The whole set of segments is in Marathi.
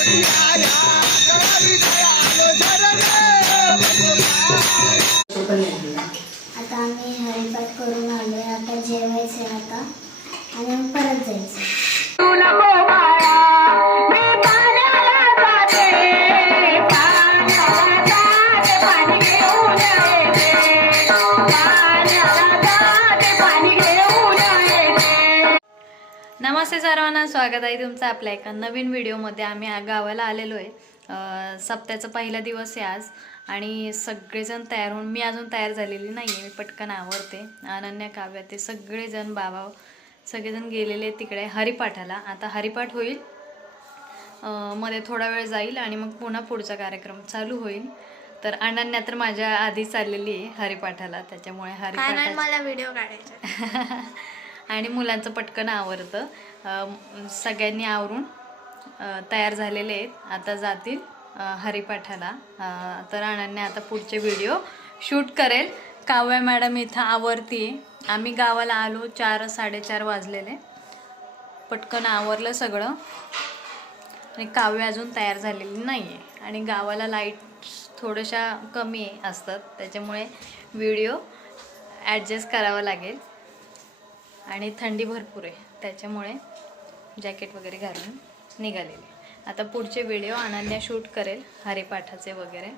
आता आम्ही हरिपाठ करून आलोय, आता जेवायचंय आता आणि मग परत जायचं. नमस्ते सर्वांना, स्वागत आहे तुमचं आपल्या एका नवीन व्हिडिओमध्ये. आम्ही गावाला आलेलो आहे. सप्त्याचा पहिला दिवस आहे आज आणि सगळेजण तयार होऊन, मी अजून तयार झालेली नाही आहे, मी पटकन आवरते. अनन्या, काव्या, ते सगळेजण, बाबा सगळेजण गेलेले तिकडे हरिपाठाला. आता हरिपाठ होईल, मध्ये थोडा वेळ जाईल आणि मग पुन्हा पुढचा कार्यक्रम चालू होईल. तर अनन्या तर माझ्या आधी चाललेली आहे हरिपाठाला, त्याच्यामुळे हरिपाठ मला व्हिडिओ काढायचा आणि मुलांचं पटकन आवरतं. सगळ्यांनी आवरून तयार झालेले आहेत, आता जातील हरिपाठाला. तर अनन्या आता पुढचे व्हिडिओ शूट करेल. काव्या मॅडम इथं आवरती. आम्ही गावाला आलो 4-4:30 वाजलेले. पटकन आवरलं सगळं आणि काव्य अजून तयार झालेली नाही आहे आणि गावाला लाईट्स थोड्याशा कमी असतात, त्याच्यामुळे व्हिडिओ ॲडजस्ट करावा लागेल आणि थंडी भरपूर आहे, त्याच्यामुळे जॅकेट वगैरे घालून निघालेले. आता पुढचे व्हिडिओ अनन्या शूट करेल हरिपाठाचे वगैरे.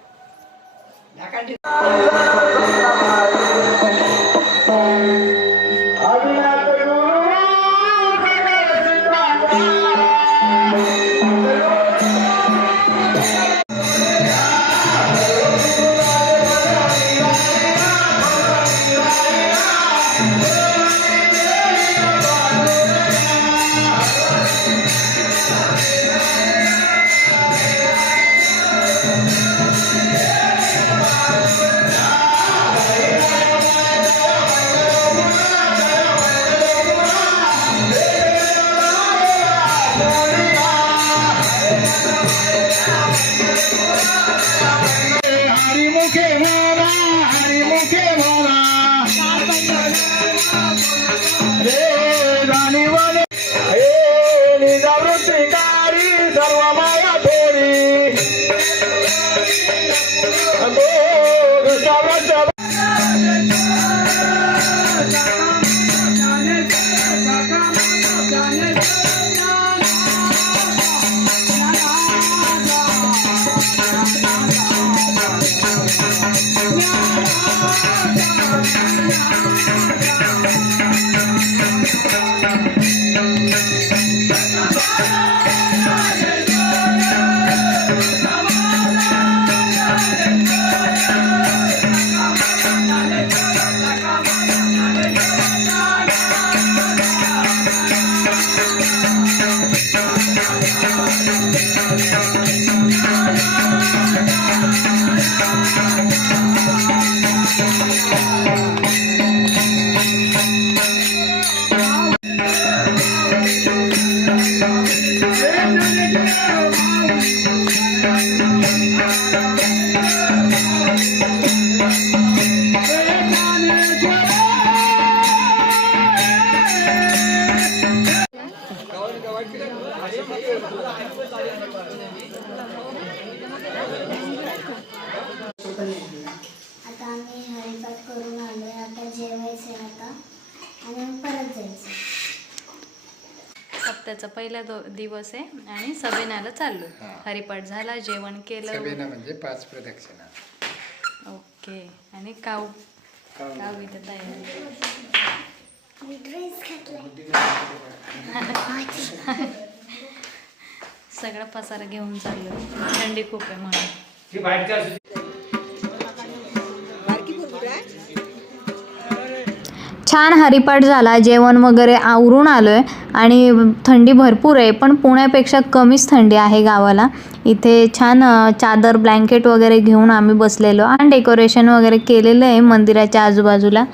आता आम्ही हरिपाठ करून आलोय, आता जेवायचंय आता आणि मग परत जायचं. सप्त्याचा पहिला दिवस आहे आणि सभेनाला चाललो. हरिपाठ झाला, जेवण केलं. सभेना म्हणजे 5 प्रदक्षिणा. ओके. आणि काव इथं तयारी. सगळा पसारा घेऊन चाललो, थंडी खूप आहे म्हणून. छान हरिपाठ झाला, जेवण वगैरे आवरून आलोय आणि थंडी भरपूर आहे, पण पुण्यापेक्षा कमीच थंडी आहे गावाला. इथे छान चादर, ब्लँकेट वगैरे घेऊन आम्ही बसलेलो आणि डेकोरेशन वगैरे केलेलं आहे मंदिराच्या आजूबाजूला.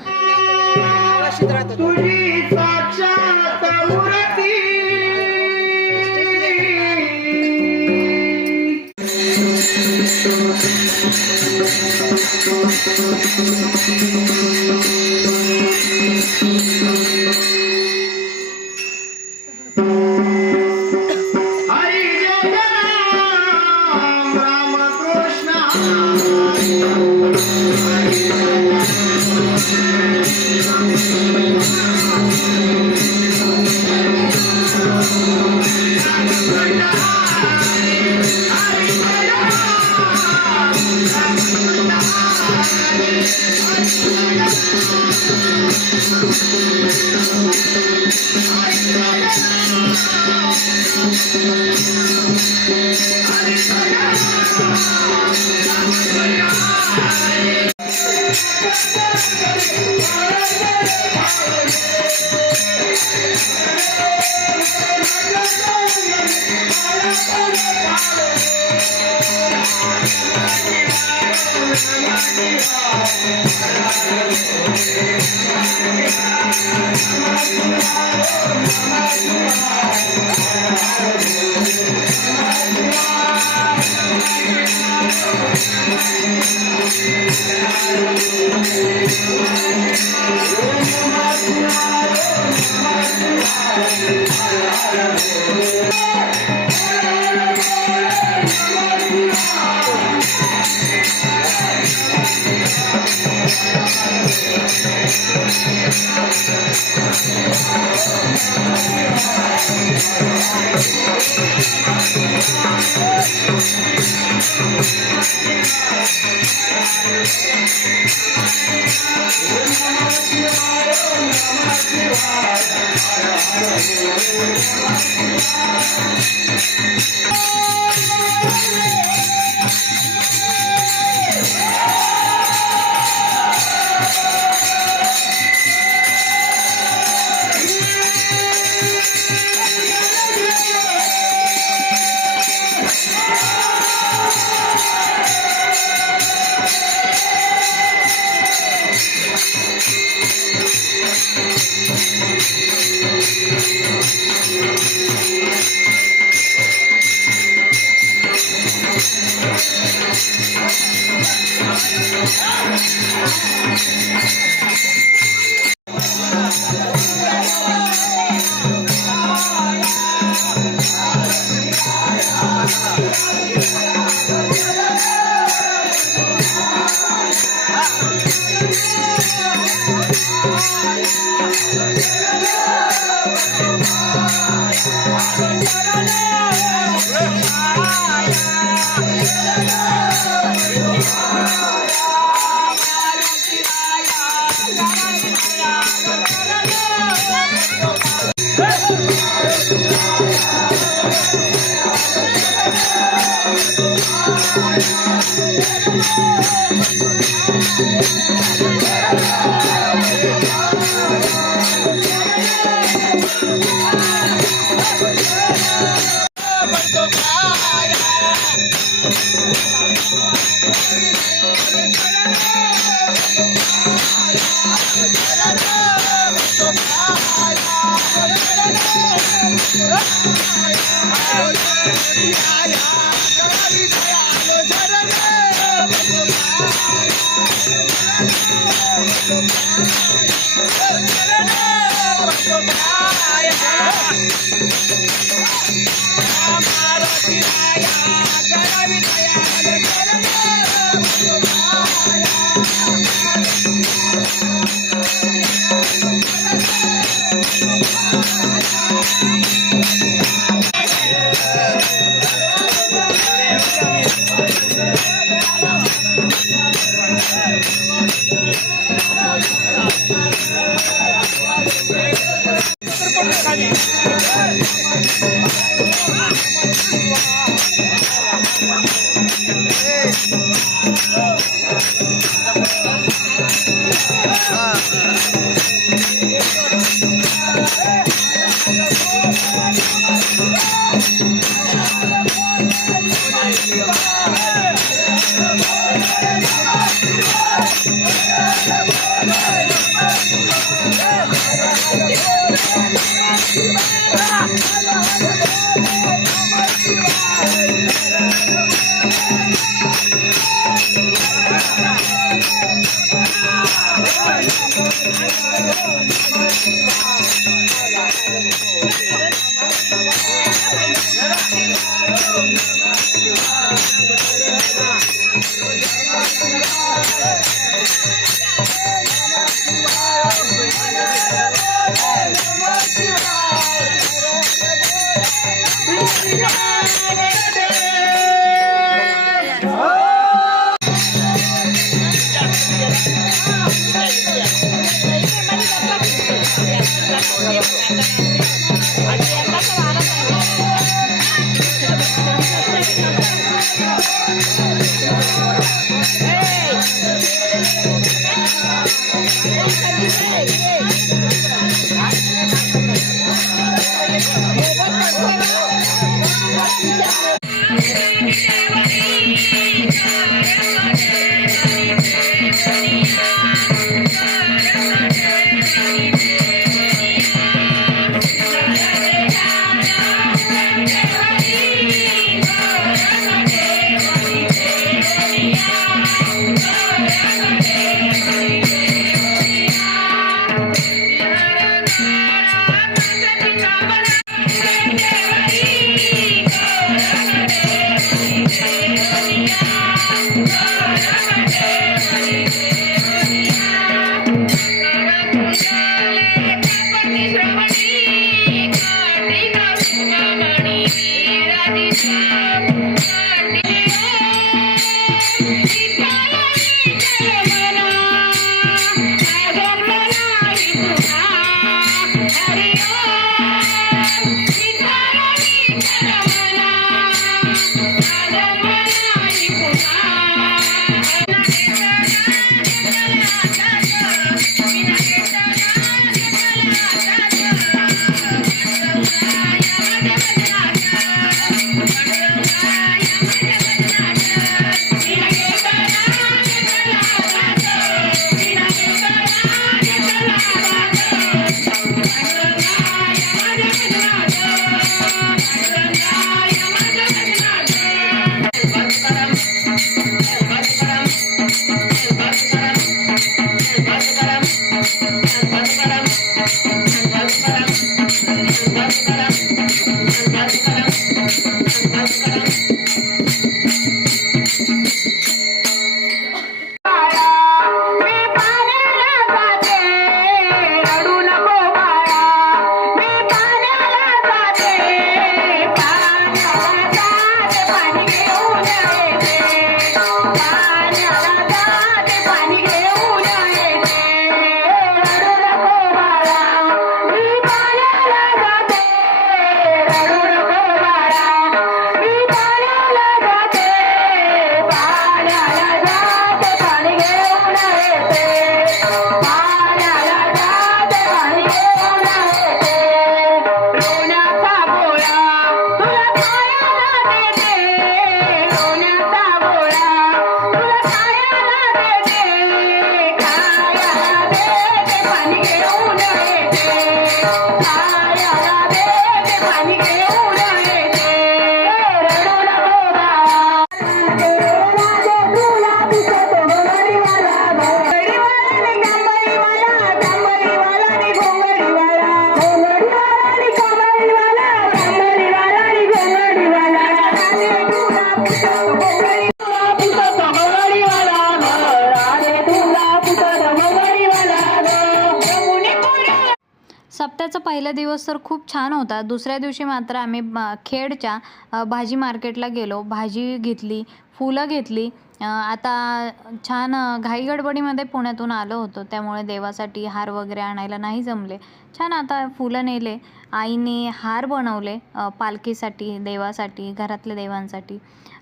सप्त्याचा पहिला दिवस तर खूप छान होता. दुसऱ्या दिवशी मात्र आम्ही खेडच्या भाजी मार्केटला गेलो. भाजी घेतली, फुलं घेतली. आता छान घाई गडबडीमध्ये पुण्यातून आलो होतो, त्यामुळे देवासाठी हार वगैरे आणायला नाही जमले. छान आता फुलं नेले. आईने हार बनवले पालखीसाठी, देवासाठी, घरातल्या देवांसाठी.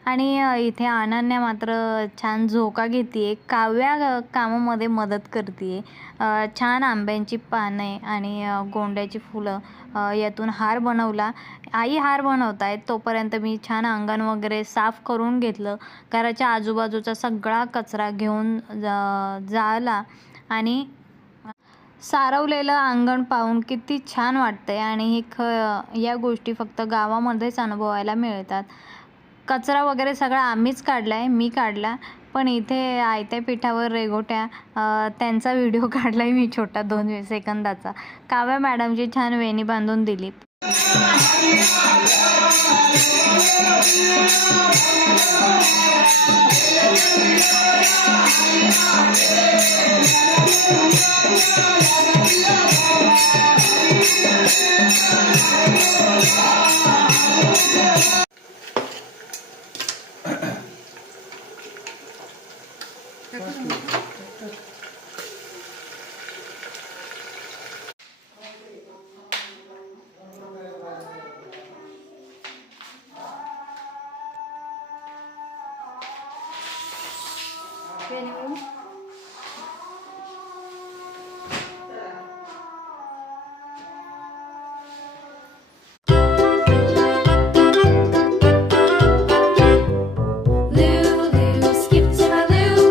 आणि इथे अनन्या मात्र छान झोका घेते, काव्या कामामध्ये मदत करते. छान आंब्यांची पाने आणि गोंड्याची फुलं यातून हार बनवला. आई हार बनवत आहेत तोपर्यंत मी छान अंगण वगैरे साफ करून घेतलं. घराच्या आजूबाजूचा सगळा कचरा घेऊन झाला आणि सारवलेलं अंगण पाहून किती छान वाटतंय. आणि या गोष्टी फक्त गावामध्येच अनुभवायला मिळतात. कचरा वगैरे सगळा आम्हीच काढलाय, मी काढला. पण इथे आयत्या पिठावर रेघोट्या त्यांचा व्हिडिओ काढलाय मी छोटा 2 सेकंदाचा. काव्या मॅडमची छान वेणी बांधून दिली. Lulu, skip to my Lulu.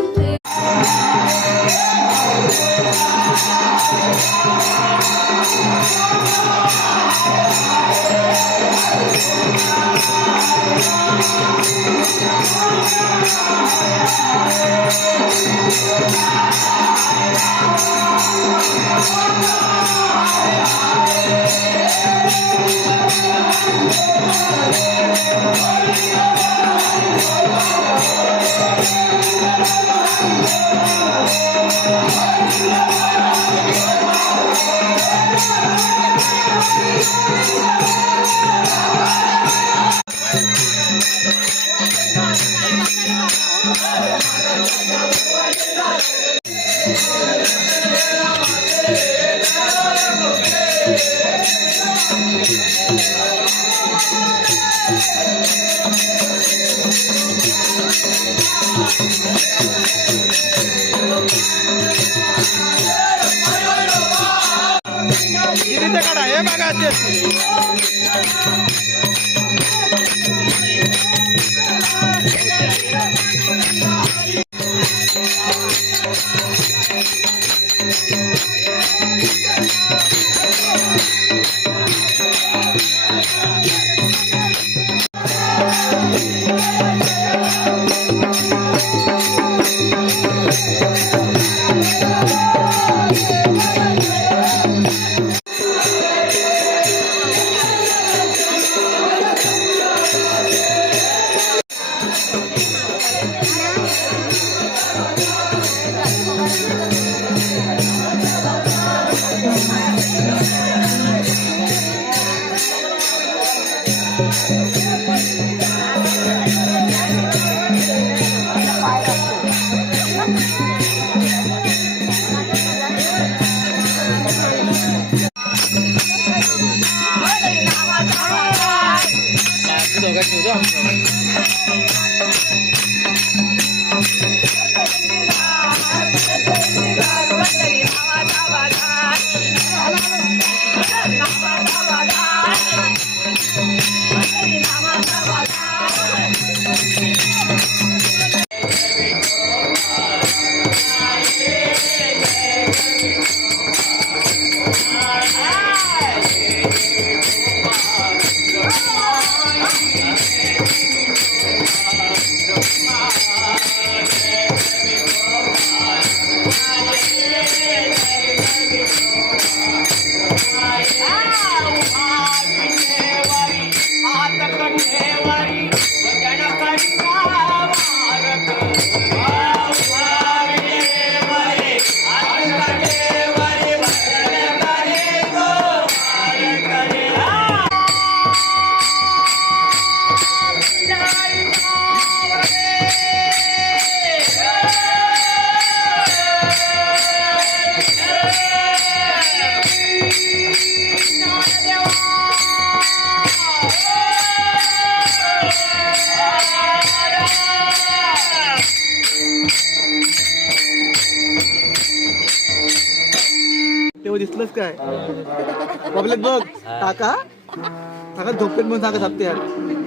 तेव्हा दिसलंच काय पब्लिक बघ काका काका झोपेत म्हणून सांगत हप्ते यार